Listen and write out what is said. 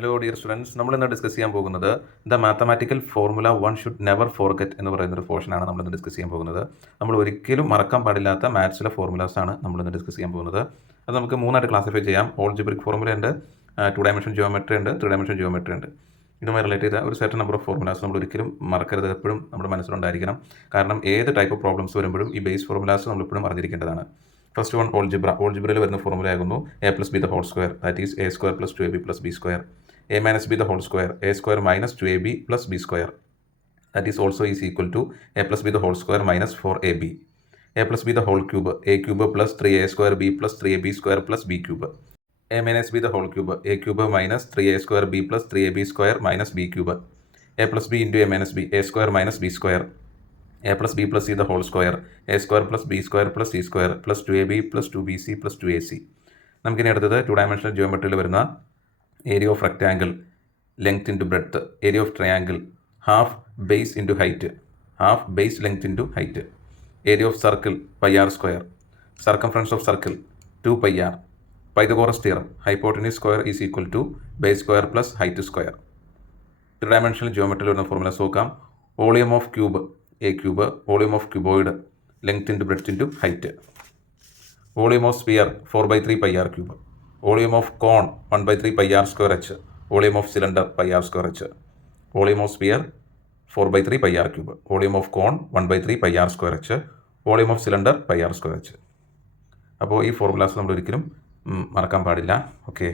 Hello dear students, നമ്മളിന്ന് discuss ചെയ്യാൻ പോകുന്നത് the mathematical formula one should never forget എന്ന് പറയുന്നൊരു പോർഷനാണ് നമ്മളിന്ന് ഡിസ്കസ് ചെയ്യാൻ പോകുന്നത്. നമ്മൾ ഒരിക്കലും മറക്കാൻ പാടില്ലാത്ത മാത്സിലെ ഫോർമുലാസാണ് നമ്മളിന്ന് ഡിസ്കസ് ചെയ്യാൻ പോകുന്നത്. അത് നമുക്ക് മൂന്നായിട്ട് ക്ലാസിഫൈ ചെയ്യാം. ഓൾജിബ്രിക് ഫോർമുല ഉണ്ട്, 2 ഡയമെൻഷൻ ജിയോമെട്രി ഉണ്ട്, 3 ഡയമെൻഷൻ ജിയോമെട്രി ഉണ്ട്. ഇതുമായി റിലേറ്റ് ചെയ്ത ഒരു സെർട്ടൺ നമ്പർ ഓഫ് ഫോർമുലാസ് നമ്മൾ ഒരിക്കലും മറക്കരുത്, എപ്പോഴും നമ്മുടെ മനസ്സിലുണ്ടായിരിക്കണം. കാരണം ഏത് ടൈപ്പ് ഓഫ് പ്രോബ്ലംസ് വരുമ്പോഴും ഈ ബേസ് ഫോർമുലാസ് നമ്മൾ എപ്പോഴും അറിഞ്ഞിരിക്കേണ്ടതാണ്. ഫസ്റ്റ് വൺ ഓൾജിബ്രയിൽ വരുന്ന ഫോർമുല ആകുന്നു A plus B the whole square, that is A square plus 2ab plus B square. a minus b the whole square, a square minus 2ab plus b square, that is also is equal to a plus b the whole square minus 4ab. a plus b the whole cube, a cube plus 3a square b plus 3ab square plus b cube. a minus b the whole cube, a cube minus 3a square b plus 3ab square minus b cube. a plus b into a minus b, a square minus b square. a plus b plus c the whole square, a square plus b square plus c square plus 2ab plus 2bc plus 2ac. നമുക്കിനി അടുത്തത് 2 dimensional ജിയോമെട്രിയിൽ വരുന്ന area of rectangle, length into breadth, area of triangle, half base into height, half base length into height, area of circle pi r square, circumference of circle 2 pi r, Pythagoras theorem, hypotenuse square is equal to base square plus height square. 3 dimensional geometry വരുന്ന formulas നോക്കാം. Volume of cube A cube, volume of cuboid length into breadth into height, volume of sphere 4/3 pi r cube, volume of cone 1/3 pi r square h, volume of cylinder pi r square h, volume of sphere 4/3 pi r cube, volume of cone 1/3 pi r square h, volume of cylinder pi r square h. അപ്പോൾ ഈ formulas നമ്മൾ ഒരിക്കലും മറക്കാൻ പാടില്ല. Okay.